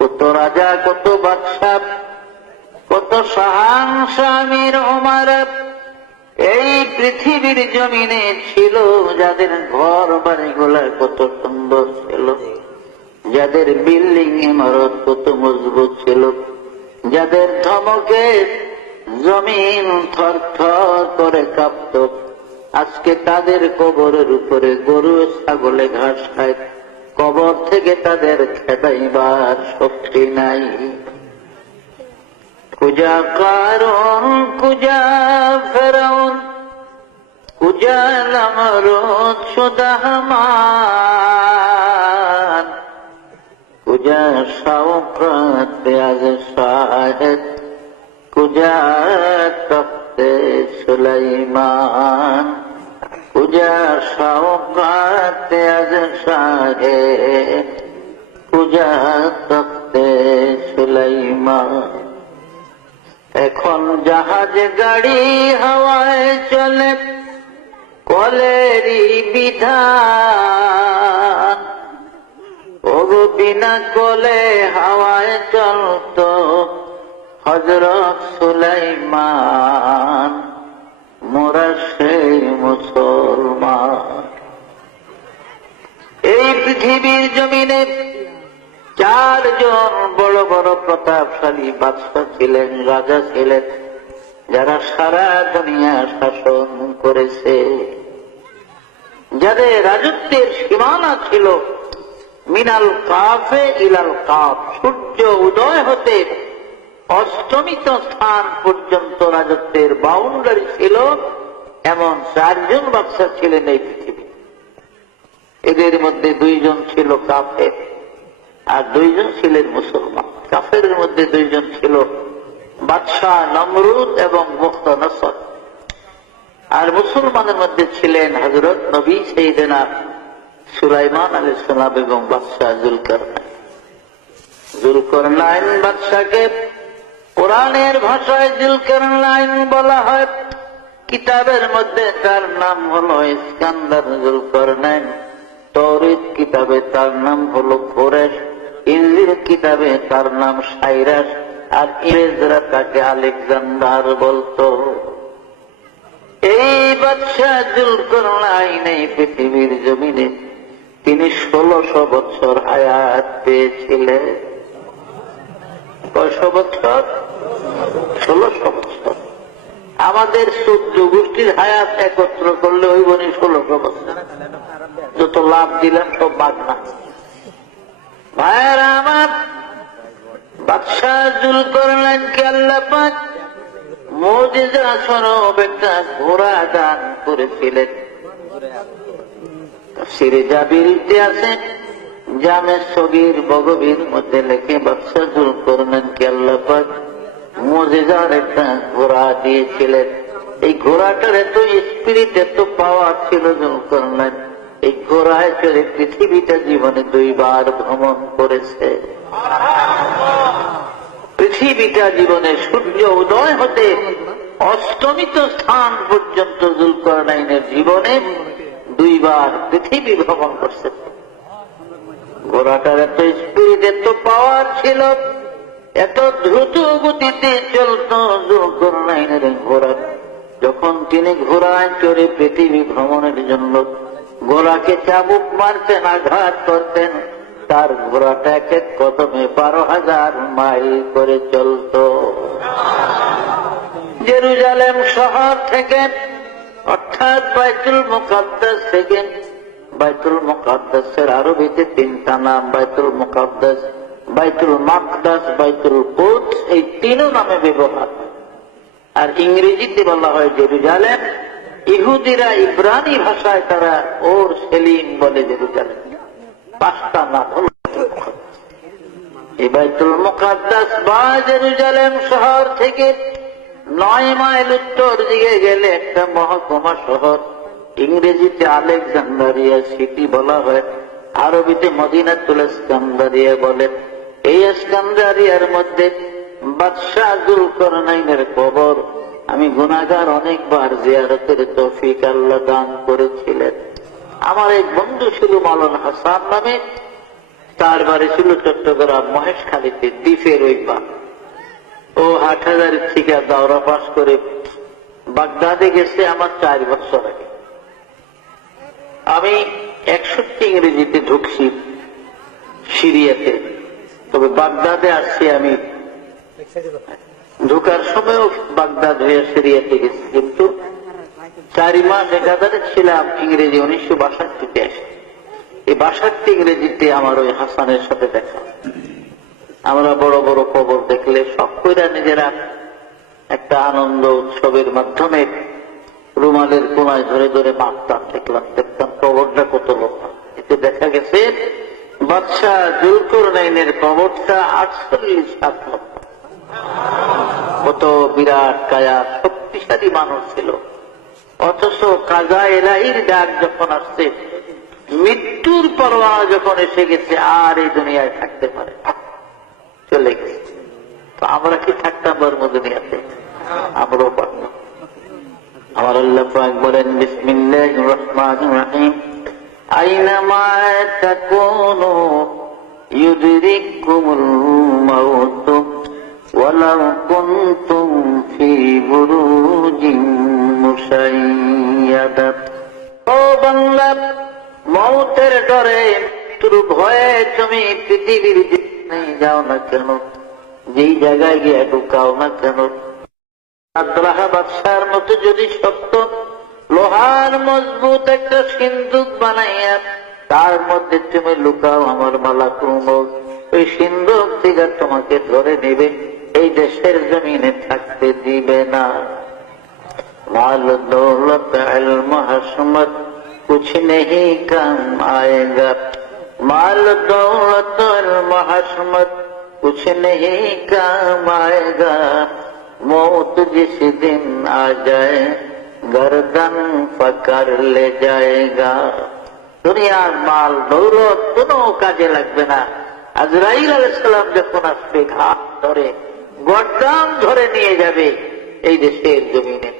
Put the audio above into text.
কত রাজা, কত বাদশাহ, কত শাহানশাহ, আমির, ওমর এই পৃথিবীর জমিনে ছিল, যাদের ঘর বাড়িগুলা কত সুন্দর ছিল, যাদের বিল্ডিং ইমারত কত মজবুত ছিল, যাদের ধমকে জমিন থরথর করে কাঁপত। আজকে তাদের কবরের উপরে গরু ছাগলে ঘাস খায়, কবর থেকে তাদের খেদাইবার শক্তি নাই। কুজা কারণ, কুজা ফেরাউন, কুজা নমরুদ শুদা হামান, কুজা শওকত আজ শাহেদ, কুজা তখতে সুলাইমান, কুজা শওকত আজ শাহেদ, কুজা তখতে সুলাইমান। এখন জাহাজ গাড়ি হাওয়ায় চলে, কলেরই বিধান। ওগো বিনা কলে হাওয়ায় চলত হযরত সুলাইমান, মোরা সেই মুসলমান। এই পৃথিবীর জমিনে চারজন বড় বড় প্রতাপশালী বাদশা ছিলেন, রাজা ছিলেন, যারা সারা দুনিয়া শাসন করেছে, যাদের রাজত্বের সীমানা ছিল মিনাল কাফে ইলাল কাফ, সূর্য উদয় হতে অস্তমিত স্থান পর্যন্ত রাজত্বের বাউন্ডারি ছিল। এমন চারজন বাদশা ছিলেন এই পৃথিবী। এদের মধ্যে দুইজন ছিল কাফের আর দুইজন ছিলেন মুসলমান। কাফের মধ্যে দুইজন ছিল বাদশাহ নমরুদ এবং মুখতানসর, আর মুসলমানের মধ্যে ছিলেন হযরত নবী সাইয়েদনা সুলাইমান আলাইহিস সালাম এবং বাদশাহ জুলকারনাইন। জুলকারনাইন বাদশাকে কোরআনের ভাষায় জুলকারনাইন বলা হয়। কিতাবের মধ্যে তার নাম হলো ইস্কান্দার জুলকারনাইন, তৌরাত কিতাবে তার নাম হলো কোরেশ, ইনজিল কিতাবে তার নাম সাইরাস, আর ইংরেজরা তাকে আলেকজান্ডার বলতো। এই বাদশাহ জুলকারনাইন এই পৃথিবীর জমিনে তিনি 1600 বছর হায়াত পেয়েছিলেন। কয়শো বছর? 1600 বছর। আমাদের 14 গোষ্ঠীর হায়াত একত্র করলে ওই বনি 1600 বছর। যত লাভ দিলাম সব বাদ না। ভাইয়েরা আমার, বাদশাহ জুলকারনাইনকে আল্লাহ পাক মুজিজা স্বরূপ একটা ঘোড়া দান করেছিলেন। তাফসীরে জাবিরিতে আছে, জামে সগীর বগবীর মধ্যে লেখে বাদশাহ জুলকারনাইনকে আল্লাহ পাক মুজিজার একটা ঘোড়া দিয়েছিলেন। এই ঘোড়াটার এত স্পিরিট, এত পাওয়ার ছিল জুলকারনাইন, এই ঘোড়ায় চড়ে পৃথিবীটা জীবনে 2 বার ভ্রমণ করেছে। পৃথিবীটা জীবনে সূর্য উদয় হতে অস্তমিত স্থান পর্যন্ত জুলকারনাইনের জীবনে 2 বার পৃথিবী ভ্রমণ করছে। ঘোড়াটার এত স্পিরিট, এত পাওয়ার ছিল, এত দ্রুত গতিতে চলত জুলকারনাইনের ঘোড়া। যখন তিনি ঘোড়ায় চড়ে পৃথিবী ভ্রমণের জন্য ঘোড়াকে চাবুক মারতেন, আঘাত করতেন, তার ঘোড়াটা এক এক কদমে 12,000 মাইল করে চলত। জেরুজালেম শহর থেকে, অর্থাৎ বাইতুল মুকাদ্দাস থেকে, বাইতুল মুকাদ্দাসের আরবিতে 3টা নাম, বাইতুল মুকাদ্দাস, বাইতুল মাকদাস, বাইতুল কুদস, এই 3 নামে ব্যবহার। আর ইংরেজিতে বলা হয় জেরুজালেম। ইহুদিরা ইব্রানি ভাষায় তারা ওর সেলিম বলে জেরুজালেম। 5টা নাম হল এই বাইতুল মুকাদ্দাস বা জেরুজালেম শহর থেকে 9 মাইল উত্তর দিকে গেলে একটা মহকুমা শহর, ইংরেজিতে আলেকজান্ডারিয়া সিটি বলা হয়, আরবিতে মদিনাতুল ইস্কান্দারিয়া বলে। এই ইস্কান্দারিয়ার মধ্যে বাদশাহ জুলকারনাইনের কবর আমি গুনাহগার অনেকবার জিয়ারতের তৌফিক আল্লাহ দান করেছিলেন। আমার এক বন্ধু ছিল মাওলানা হাসান নামে, তার বাড়ি ছিল চট্টগ্রাম মহেশখালীতে, দ্বীপের ওই পা। ও হাটহাজারির থেকে দাওরা পাস করে বাগদাদে গেছে আমার 4 বছর আগে। আমি 61 ইংরেজিতে ঢুকছি সিরিয়াতে, তবে বাগদাদে আসছি আমি ঢুকার সময়ও বাগদাদ হয়ে সিরিয়াতে গেছি, কিন্তু 4 মাস একাধারে ছিলাম ইংরেজি 1962 আসে। এই 62 ইংরেজিতে আমার ওই হাসানের সাথে দেখা। আমরা বড় বড় কবর দেখলে সব কইরা নিজেরা একটা আনন্দ উৎসবের মাধ্যমে রুমালের কোনায় ধরে ধরে মাপতাম, দেখতাম কবরটা কত লম্বা। এতে দেখা গেছে বাদশাহ জুলকারনাইনের কবরটা 48 হাত লম্বা। কত বিরাট কায়া, শক্তিশালী মানুষ ছিল। অথচ কাজা এলাহির ডাক যখন আসছে, মৃত্যুর পরোয়ানা যখন এসে গেছে, আর এই দুনিয়ায় থাকতে পারে না, চলে গেছে। তো আমরা কি থাকতাম বর্ম দুনিয়াতে? আমরাও পারতাম। আমার আল্লাহ পাক বলেন, বিসমিল্লাহির রহমানির রহিম, আইনামা তাকুনু ইউদরিকুমুল মাউত ওয়ালাউ কুনতুম ফি বুরুজিন মুশাইয়াদা। ও বান্দা, মৌতের ডরে, মৃত্যুর ভয়ে তুমি পৃথিবীর যেখানে যাও না কেন, যেই জায়গায় গিয়ে ঢুকাও না কেন, আব্দুল্লাহ বাদশার মতো যদি সত্য লোহার মজবুত একটা সিন্দুক বানাইয়া তার মধ্যে তুমি লুকাও, আমার মালাকুল মউত ওই সিন্দুক থেকে তোমাকে ধরে নেবে, এই দেশের জমিনে থাকতে দিবে না। মাল দৌলত ইলম হশমত कुछ नहीं काम आएगा, माल दौलत इल्म हशमत कुछ नहीं काम आएगा, मौत जिस दिन आ जाए गर्दन पकड़ ले जाएगा। দুনিয়ার মাল দৌলত কোনো কাজে লাগবে না। আজরাইল আলাইহিস সালাম যখন আসবে, ঘাট ধরে গর্দান ধরে নিয়ে যাবে, এই দেশের জমিনে